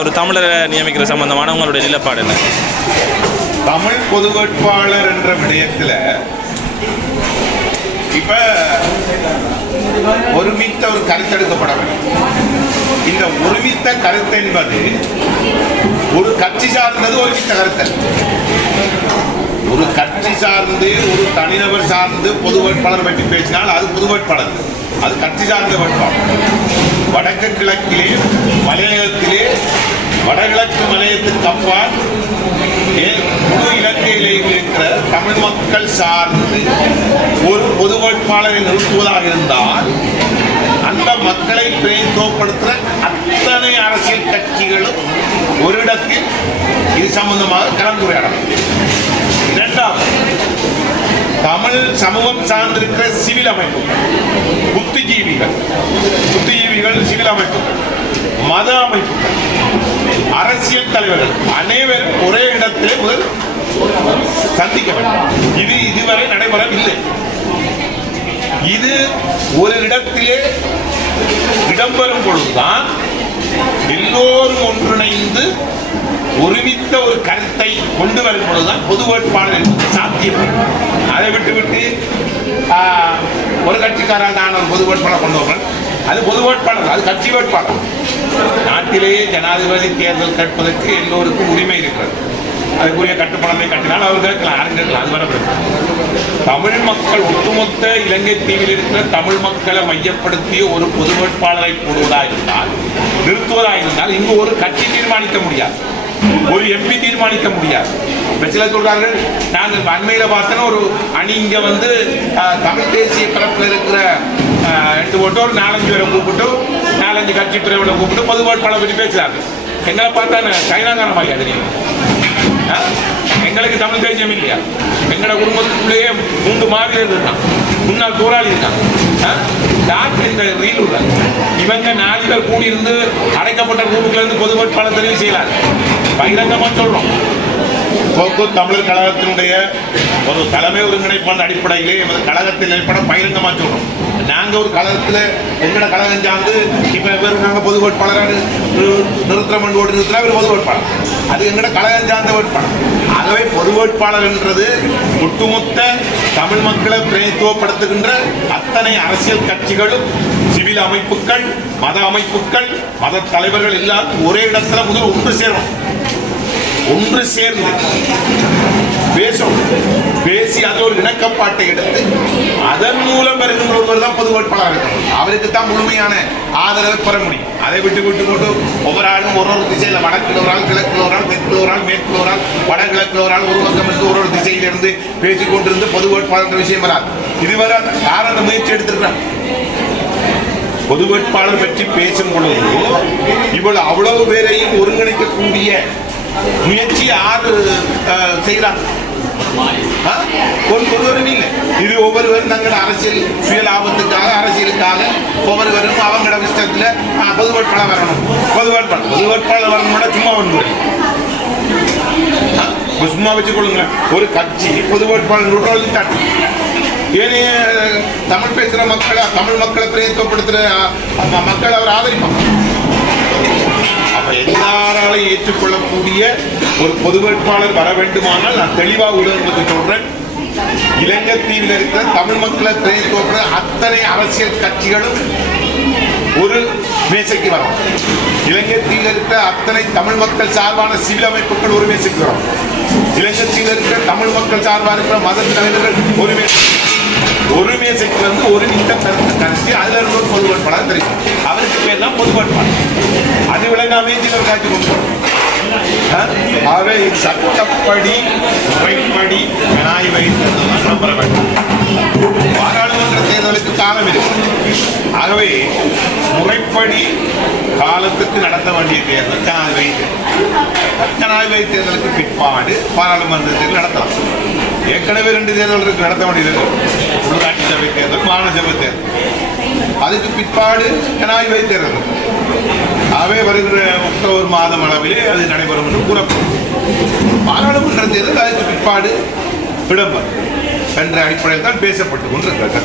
ஒரு தமிழரை நியமிக்கிற சம்பந்தமான உங்களுடைய நிலப்பாடு என்ன? தமிழ் பொது வேட்பாளர் என்ற விடயத்தில் இப்ப ஒருமித்த ஒரு கருத்தெடுக்கப்பட வேண்டும். இந்த ஒருமித்த கருத்து என்பது ஒரு கட்சி சார்ந்தது. ஒருமித்த கருத்து ஒரு கட்சி சார்ந்து ஒரு தனிநபர் சார்ந்து பொது வேட்பாளர் பற்றி பேசினால் அது பொது வேட்பாளர், அது கட்சி சார்ந்த வேட்பாளர். வடக்கு கிழக்கிலே மலையகத்திலே வடகிழக்கு மலையத்துக்கு அப்பால் முழு இலங்கையிலே இருக்கிற தமிழ் மக்கள் சார்ந்து ஒரு பொது வேட்பாளரை நிறுத்துவதாக இருந்தால் அந்த மக்களை பிரதிநிதித்துவப்படுத்துகிற அத்தனை அரசியல் கட்சிகளும் ஒரு இடத்தில் இது சம்பந்தமாக கலந்துரையாடலாம். இரண்டாவது, தமிழ் சமூகம் சார்ந்திருக்கிற சிவில் அமைப்புகள், புத்திஜீவிகள் சிவில் அமைப்புகள், மத அமைப்புகள், அரசியல் தலைவர்கள் அனைவரும் ஒரே இடத்திலே முதல் சந்திக்க வேண்டும். இது இதுவரை நடைபெறவில்லை. இது ஒரு இடத்திலே இடம்பெறும் பொழுதுதான் எல்லோரும் ஒன்றிணைந்து ஒருமித்த ஒரு கருத்தை கொண்டு வரும் பொழுதுதான் பொது வேட்பாளர் என்பது சாத்தியப்படும். அதை விட்டுவிட்டு ஒரு கட்சிக்காரால் நான் ஒரு பொது வேட்பாளர் கொண்டு வரேன், அது பொது வேட்பாளர், அது கட்சி வேட்பாளர். நாட்டிலேயே ஜனாதிபதி தேர்தல் கேட்பதற்கு எல்லோருக்கும் உரிமை இருக்கிறது. அதுக்குரிய கட்டுப்பாடத்தை கட்டினால் அவர் கேட்கலாம், யாரும் கேட்கலாம், அது வரப்படும். தமிழ் மக்கள் ஒட்டுமொத்த இலங்கை தீவில் இருக்கிற தமிழ் மக்களை மையப்படுத்திய ஒரு பொது வேட்பாளரை போடுவதாக இருந்தால், நிறுத்துவதாக இருந்தால் இங்கு ஒரு கட்சி தீர்மானிக்க முடியாது, ஒரு எம்பி தீர்மானிக்க முடியாது. சிலர் சொல்றார்கள், நாங்கள் அண்மையில் பார்த்தோன்னா ஒரு அணி இங்கே வந்து தமிழ் தேசிய பரப்பில் இருக்கிற 8 ஓட்டோ ஒரு 4-5 பேரை கூப்பிட்டு 4-5 கட்சி பிரிவுகளை கூப்பிட்டு பொது வேட்பாளர் பற்றி பேசுறாங்க. எங்களை பார்த்தா சைனாக்கான மாதிரியா தெரியும்? எங்களுக்கு தமிழ் தேசியம் இல்லையா? எங்களோட குடும்பத்துக்குள்ளேயே 3 மாவீரர் இருக்கான், முன்னாள் போராளி இருக்கான். டாக்டர் இந்த ரீல் உள்ள இவங்க 4 பேர் கூடியிருந்து அடைக்கப்பட்ட குழுக்கள் இருந்து பொது வேட்பாளர் தெரிவு செய்யலாம். பகிரங்கமாக சொல்றோம். போக்கு தமிழர் கழகத்தினுடைய ஒரு தலைமை ஒருங்கிணைப்பான அடிப்படையிலே எமது கழகத்தின் நிலைப்பட பகிரங்கமாக சொல்றோம். நாங்கள் ஒரு கழகத்தில் எங்களோட கழகம் சார்ந்து இப்போ பேர் நாங்கள் பொது வேட்பாளராக நிறுத்தம் ஓட்டு நிறுத்தினா ஒரு பொது வேட்பாளர், அது எங்களோட கழகம் சார்ந்த வேட்பாளர். ஆகவே பொது வேட்பாளர் என்றது ஒட்டுமொத்த தமிழ் மக்களை பிரதிநிதித்துவப்படுத்துகின்ற அத்தனை அரசியல் கட்சிகளும் சிவில் அமைப்புகள், மத அமைப்புகள், மத தலைவர்கள் எல்லாரும் ஒரே இடத்துல முதல் ஒன்று சேர்ந்து பேசும், பேசி அது ஒரு இணக்கப்பாட்டை எடுத்து அதன் மூலம் வருகின்ற ஒருவர் தான் பொது வேட்பாளர் இருக்கணும். அவருக்கு தான் முழுமையான ஆதரவை பெற முடியும். அதை விட்டு போட்டு ஒவ்வொரு ஆளும் ஒரு திசையில் வடக்கில் ஒரு ஆள், கிழக்கில் ஒரு ஆள், தெற்கில் ஒரு ஆள், மேற்கில் ஒரு ஆள், வடகிழக்கில் ஒரு ஆள் ஒரு பக்கம் இருந்து ஒரு திசையிலிருந்து பேசிக்கொண்டிருந்து பொது வேட்பாளர் விஷயம் வராது. இதுவரை யார் அந்த முயற்சி எடுத்திருக்கிறார்? பொது வேட்பாளர் பற்றி பேசும் பொழுது இவ்வளவு அவ்வளவு பேரையும் ஒருங்கிணைக்கக்கூடிய முயற்சி யாரு செய்யறாங்க? ஒருவரும் இல்லை. இது ஒவ்வொருவரும் தங்கள் அரசியல் சுய லாபத்துக்காக, அரசியலுக்காக ஒவ்வொருவரும் அவங்களோட விஷயத்துல பொது வேட்பாளர் வரணும், பொது வேட்பாளர் வரணும்னா சும்மா வந்து சும்மா வச்சுக்கொள்ளுங்களேன். ஒரு கட்சி பொது வேட்பாளர் ஏனைய தமிழ் பேசுகிற மக்களை, தமிழ் மக்களை பிரதிநிதித்துவப்படுத்துகிற மக்கள் அவர் ஆதரிப்பாங்க. அப்ப எல்லாராலையும் ஏற்றுக்கொள்ளக்கூடிய ஒரு பொது வேட்பாளர் வர வேண்டுமானால் நான் தெளிவாக உலகத்துக்கு சொல்றேன், இலங்கை தீவில் இருக்கிற தமிழ் மக்களை பிரதிநிதித்துவப்படுற அத்தனை அரசியல் கட்சிகளும் ஒரு மேசைக்கு வரும். இலங்கை தீவில் இருக்கிற அத்தனை தமிழ் மக்கள் சார்பான சிவில் அமைப்புகள் ஒரு மேசைக்கு வரும். இலங்கை தீவில் இருக்கிற தமிழ் மக்கள் சார்பாக இருக்கிற மத தலைவர்கள் ஒரு மேசைக்கு வந்து ஒரு நிமிடம் கருத்து அதுல இருந்து ஒரு பொது வேட்பாளர் தெரியும். அவருக்கு பேர் தான் பொது வேட்பாளர். அது விளங்காமே சிலர் காட்சி கொண்டு அவை சட்டப்படி முறைப்படி வினாய் வைத்து பெற வேண்டும். பாராளுமன்ற தேர்தலுக்கு காலம் இருக்கு. ஆகவே முறைப்படி காலத்துக்கு நடத்த வேண்டிய தேர்தல் ஜனாதிபதி தேர்தலுக்கு பிற்பாடு பாராளுமன்ற தேர்தல் நடத்தலாம். ஏற்கனவே 2 தேர்தல்களுக்கு நடத்த வேண்டியது, உள்ளாட்சி சபை தேர்தல், மாநில சபை தேர்தல். அதுக்கு பிற்பாடு ஜனாதிபதி தேர்தல். ஆகவே வருகிற அக்டோபர் மாதம் அளவிலே அது நடைபெறும் என்று கூறப்படும். பாராளுமன்ற தேர்தல் அதுக்கு பிற்பாடு இடம்பெறும் என்ற அடிப்படையில் தான் பேசப்பட்டு கொண்டிருக்கிறது.